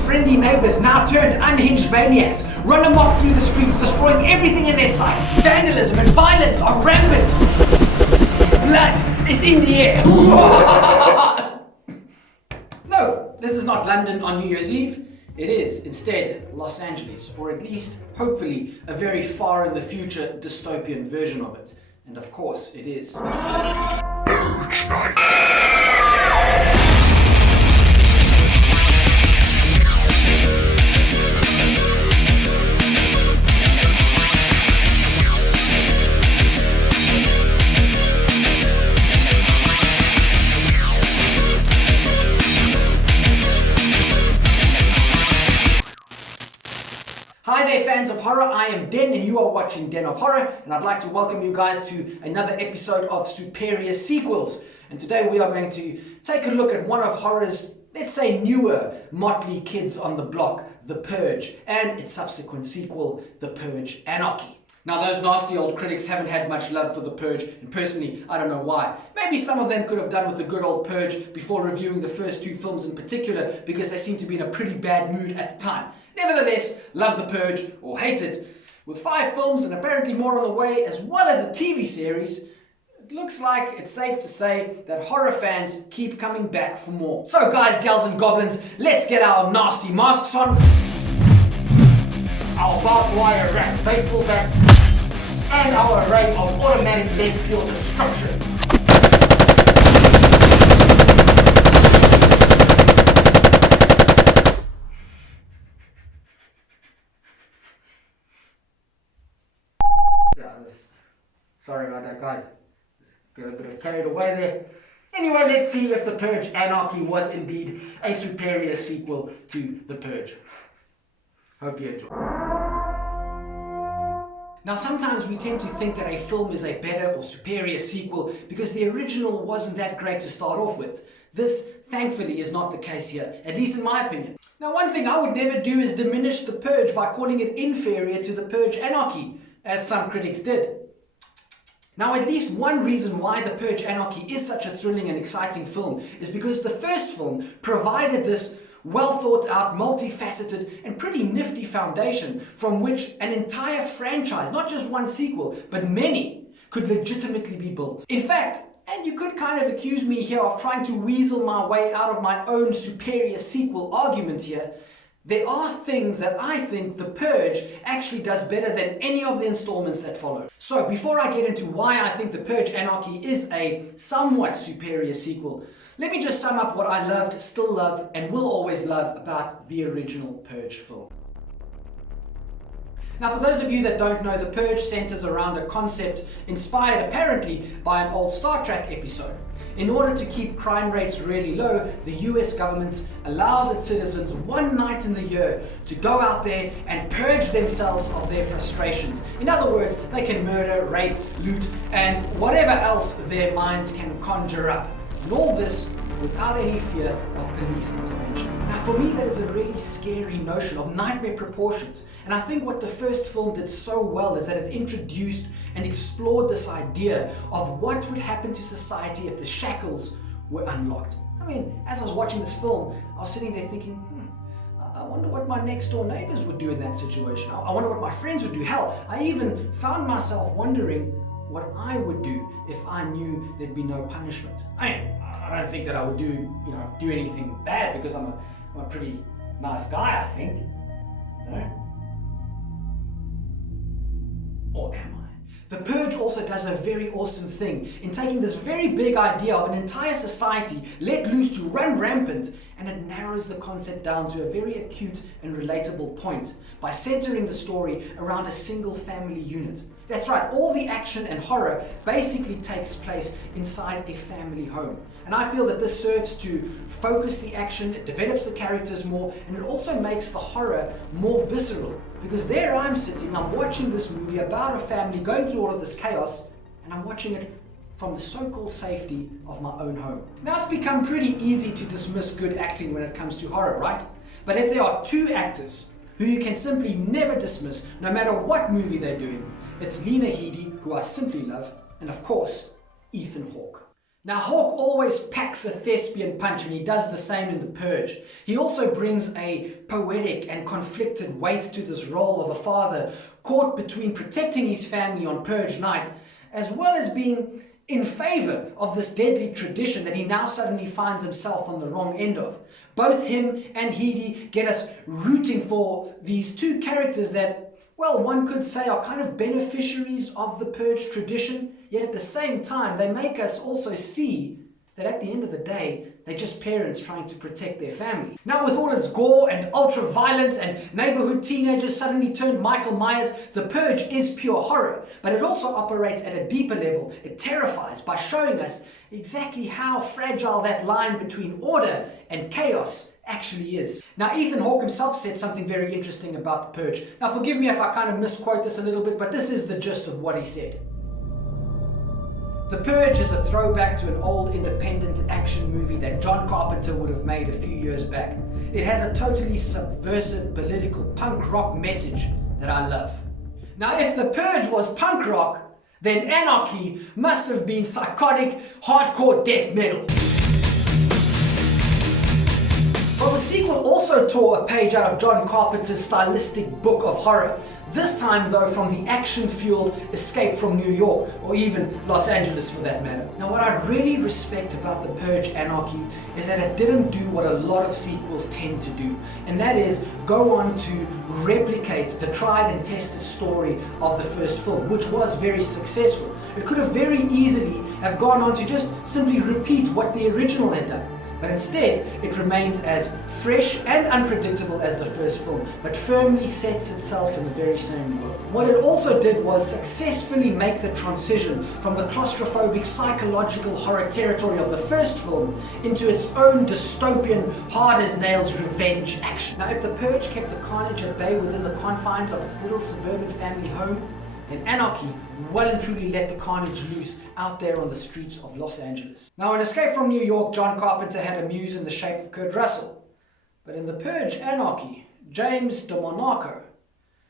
friendly neighbors now turned unhinged maniacs, run amok through the streets, destroying everything in their sights. Vandalism and violence are rampant. Blood is in the air. No, this is not London on New Year's Eve. It is, instead, Los Angeles, or at least, hopefully, a very far in the future dystopian version of it. And of course, it is Purge Night. Hi there fans of horror, I am Den and you are watching Den of Horror, and I'd like to welcome you guys to another episode of Superior Sequels. And today we are going to take a look at one of horror's, let's say, newer motley kids on the block, The Purge, and its subsequent sequel, The Purge Anarchy. Now those nasty old critics haven't had much love for The Purge, and personally, I don't know why. Maybe some of them could have done with the good old Purge before reviewing the first two films in particular, because they seem to be in a pretty bad mood at the time. Nevertheless, love The Purge, or hate it. With 5 films and apparently more on the way, as well as a TV series, it looks like it's safe to say that horror fans keep coming back for more. So guys, gals and goblins, let's get our nasty masks on, our barbed wire wrapped baseball bats, and our array of automatic lead fuel destruction. Sorry about that, guys. Just got a bit carried away there. Anyway, let's see if The Purge Anarchy was indeed a superior sequel to The Purge. Hope you enjoy. Now, sometimes we tend to think that a film is a better or superior sequel because the original wasn't that great to start off with. This, thankfully, is not the case here, at least in my opinion. Now, one thing I would never do is diminish The Purge by calling it inferior to The Purge Anarchy, as some critics did. Now, at least one reason why The Purge Anarchy is such a thrilling and exciting film is because the first film provided this well thought out, multifaceted and pretty nifty foundation from which an entire franchise, not just one sequel, but many, could legitimately be built. In fact, and you could kind of accuse me here of trying to weasel my way out of my own superior sequel argument here, there are things that I think The Purge actually does better than any of the installments that follow. So before I get into why I think The Purge Anarchy is a somewhat superior sequel, let me just sum up what I loved, still love, and will always love about the original Purge film. Now, for those of you that don't know, The Purge centers around a concept inspired apparently by an old Star Trek episode. In order to keep crime rates really low, the US government allows its citizens one night in the year to go out there and purge themselves of their frustrations. In other words, they can murder, rape, loot, and whatever else their minds can conjure up. And all this without any fear of police intervention. Now, for me, that is a really scary notion of nightmare proportions. And I think what the first film did so well is that it introduced and explored this idea of what would happen to society if the shackles were unlocked. I mean, as I was watching this film, I was sitting there thinking, I wonder what my next door neighbors would do in that situation. I wonder what my friends would do. Hell, I even found myself wondering what I would do if I knew there'd be no punishment. I don't think that I would do anything bad because I'm a pretty nice guy, I think. No? Or am I? The Purge also does a very awesome thing in taking this very big idea of an entire society let loose to run rampant, and it narrows the concept down to a very acute and relatable point by centering the story around a single family unit. That's right, all the action and horror basically takes place inside a family home. And I feel that this serves to focus the action, it develops the characters more, and it also makes the horror more visceral. Because there I'm sitting, I'm watching this movie about a family going through all of this chaos, and I'm watching it from the so-called safety of my own home. Now, it's become pretty easy to dismiss good acting when it comes to horror, right? But if there are two actors who you can simply never dismiss, no matter what movie they're doing, it's Lena Heady, who I simply love, and of course, Ethan Hawke. Now, Hawke always packs a thespian punch, and he does the same in The Purge. He also brings a poetic and conflicted weight to this role of a father caught between protecting his family on Purge night, as well as being in favor of this deadly tradition that he now suddenly finds himself on the wrong end of. Both him and Heady get us rooting for these two characters that, well, one could say are kind of beneficiaries of the Purge tradition, yet at the same time they make us also see that at the end of the day, they're just parents trying to protect their family. Now, with all its gore and ultra-violence and neighborhood teenagers suddenly turned Michael Myers, The Purge is pure horror, but it also operates at a deeper level. It terrifies by showing us exactly how fragile that line between order and chaos actually is. Now, Ethan Hawke himself said something very interesting about The Purge. Now, forgive me if I kind of misquote this a little bit, but this is the gist of what he said. The Purge is a throwback to an old independent action movie that John Carpenter would have made a few years back. It has a totally subversive political punk rock message that I love. Now, if The Purge was punk rock, then Anarchy must have been psychotic, hardcore death metal. Well, the sequel also tore a page out of John Carpenter's stylistic book of horror. This time, though, from the action-fueled Escape from New York, or even Los Angeles for that matter. Now, what I really respect about The Purge Anarchy is that it didn't do what a lot of sequels tend to do, and that is go on to replicate the tried and tested story of the first film, which was very successful. It could have very easily have gone on to just simply repeat what the original had done. But instead, it remains as fresh and unpredictable as the first film, but firmly sets itself in the very same world. What it also did was successfully make the transition from the claustrophobic psychological horror territory of the first film into its own dystopian, hard-as-nails revenge action. Now, if The Purge kept the carnage at bay within the confines of its little suburban family home, then Anarchy well and truly let the carnage loose out there on the streets of Los Angeles. Now, in Escape from New York, John Carpenter had a muse in the shape of Kurt Russell. But in The Purge Anarchy, James DeMonaco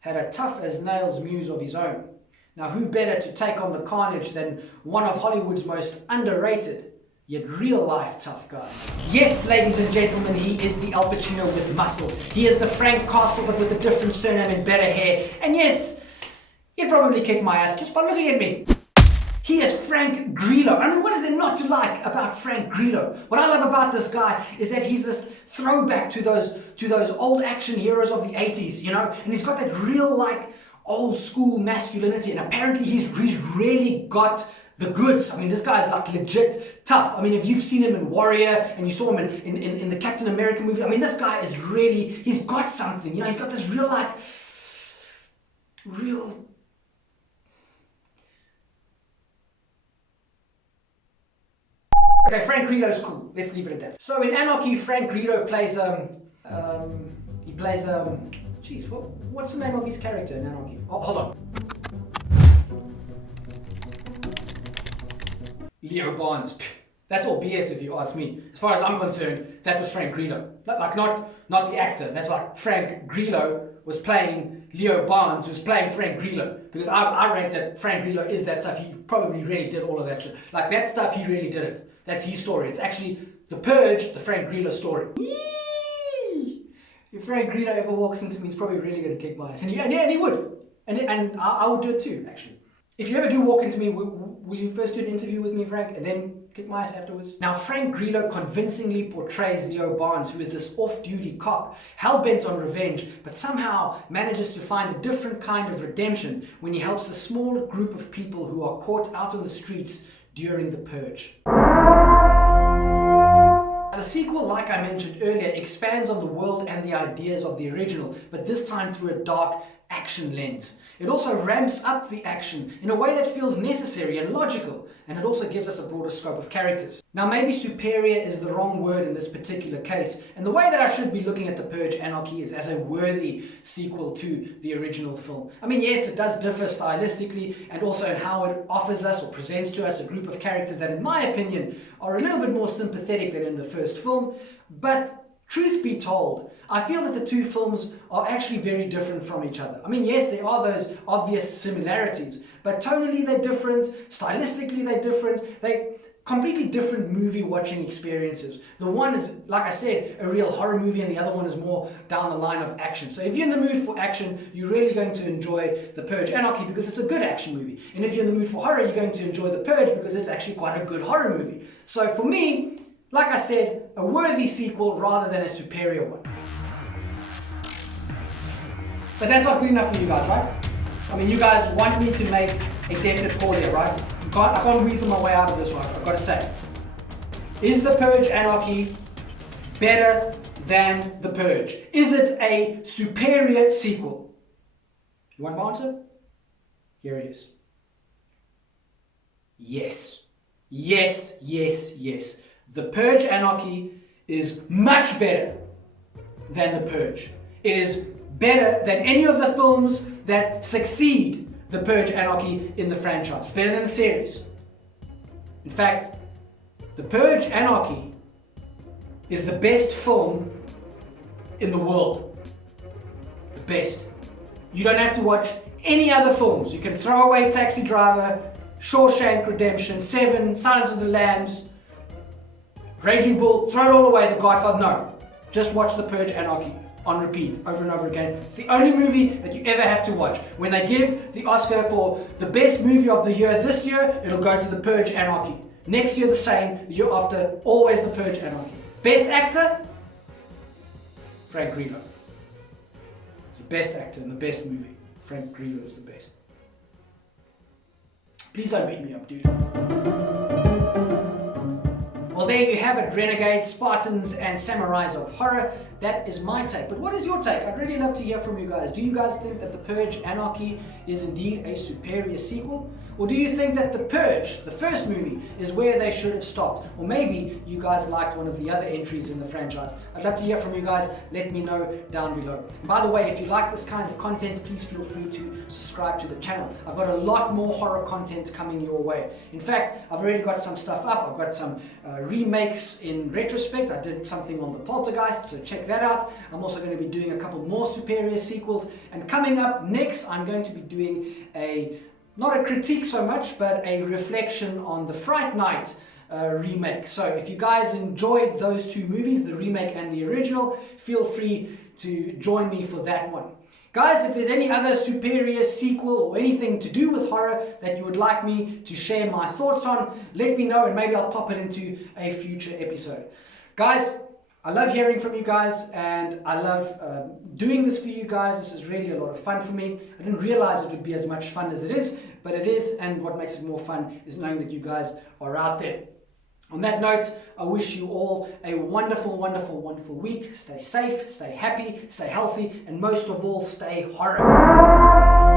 had a tough-as-nails muse of his own. Now, who better to take on the carnage than one of Hollywood's most underrated, yet real-life tough guys? Yes, ladies and gentlemen, he is the Al Pacino with muscles. He is the Frank Castle, but with a different surname and better hair. And yes, he'd probably kick my ass just by looking at me. He is Frank Grillo. I mean, what is there not to like about Frank Grillo? What I love about this guy is that he's this throwback to those old action heroes of the 80s, you know? And he's got that real, like, old school masculinity. And apparently he's really got the goods. I mean, this guy's like legit tough. I mean, if you've seen him in Warrior and you saw him in the Captain America movie, I mean, this guy is really, he's got something, you know? He's got this real, like, real... Okay, Frank Grillo's cool. Let's leave it at that. So in Anarchy, Frank Grillo plays geez, what's the name of his character in Anarchy? Oh, hold on. Leo Barnes. That's all BS if you ask me. As far as I'm concerned, that was Frank Grillo. Like not the actor. That's like Frank Grillo was playing Leo Barnes, who's playing Frank Grillo. Because I rate that Frank Grillo is that tough. He probably really did all of that shit. Like that stuff, he really did it. That's his story. It's actually The Purge, the Frank Grillo story. Yee! If Frank Grillo ever walks into me, he's probably really going to kick my ass. And he would. And I would do it too, actually. If you ever do walk into me, will you first do an interview with me, Frank, and then kick my ass afterwards? Now, Frank Grillo convincingly portrays Leo Barnes, who is this off-duty cop, hell-bent on revenge, but somehow manages to find a different kind of redemption when he helps a small group of people who are caught out on the streets during the Purge. The sequel, like I mentioned earlier, expands on the world and the ideas of the original, but this time through a dark action lens. It also ramps up the action in a way that feels necessary and logical, and it also gives us a broader scope of characters. Now, maybe superior is the wrong word in this particular case, and the way that I should be looking at The Purge Anarchy is as a worthy sequel to the original film. I mean, yes, it does differ stylistically and also in how it offers us or presents to us a group of characters that, in my opinion, are a little bit more sympathetic than in the first film, but truth be told, I feel that the two films are actually very different from each other. I mean, yes, there are those obvious similarities, but tonally they're different, stylistically they're different, completely different movie watching experiences. The one is, like I said, a real horror movie, and the other one is more down the line of action. So if you're in the mood for action, you're really going to enjoy The Purge Anarchy because it's a good action movie. And if you're in the mood for horror, you're going to enjoy The Purge because it's actually quite a good horror movie. So for me, like I said, a worthy sequel rather than a superior one. But that's not good enough for you guys, right? I mean, you guys want me to make a definite call here, right? I can't weasel my way out of this one, I've got to say. Is The Purge Anarchy better than The Purge? Is it a superior sequel? You want my answer? Here it is. Yes. Yes, yes, yes. The Purge Anarchy is much better than The Purge. It is better than any of the films that succeed The Purge Anarchy in the franchise. Better than the series. In fact, The Purge Anarchy is the best film in the world. The best. You don't have to watch any other films. You can throw away Taxi Driver, Shawshank Redemption, Seven, Silence of the Lambs, Raging Bull, throw it all away, The Godfather. No, just watch The Purge Anarchy on repeat, over and over again. It's the only movie that you ever have to watch. When they give the Oscar for the best movie of the year this year, it'll go to The Purge Anarchy. Next year the same, the year after, always The Purge Anarchy. Best actor? Frank Grillo. He's the best actor in the best movie. Frank Grillo is the best. Please don't beat me up, dude. Well, there you have it, Renegades, Spartans, and Samurais of Horror. That is my take. But what is your take? I'd really love to hear from you guys. Do you guys think that The Purge Anarchy is indeed a superior sequel? Or do you think that The Purge, the first movie, is where they should have stopped? Or maybe you guys liked one of the other entries in the franchise. I'd love to hear from you guys. Let me know down below. By the way, if you like this kind of content, please feel free to subscribe to the channel. I've got a lot more horror content coming your way. In fact, I've already got some stuff up. I've got some remakes in retrospect. I did something on the Poltergeist, so check that out. I'm also going to be doing a couple more superior sequels. And coming up next, I'm going to be doing not a critique so much, but a reflection on the Fright Night remake. So if you guys enjoyed those two movies, the remake and the original, feel free to join me for that one. Guys, if there's any other superior sequel or anything to do with horror that you would like me to share my thoughts on, let me know and maybe I'll pop it into a future episode. Guys, I love hearing from you guys, and I love doing this for you guys. This is really a lot of fun for me. I didn't realize it would be as much fun as it is, but it is, and what makes it more fun is knowing that you guys are out there. On that note, I wish you all a wonderful, wonderful, wonderful week. Stay safe, stay happy, stay healthy, and most of all, stay horror.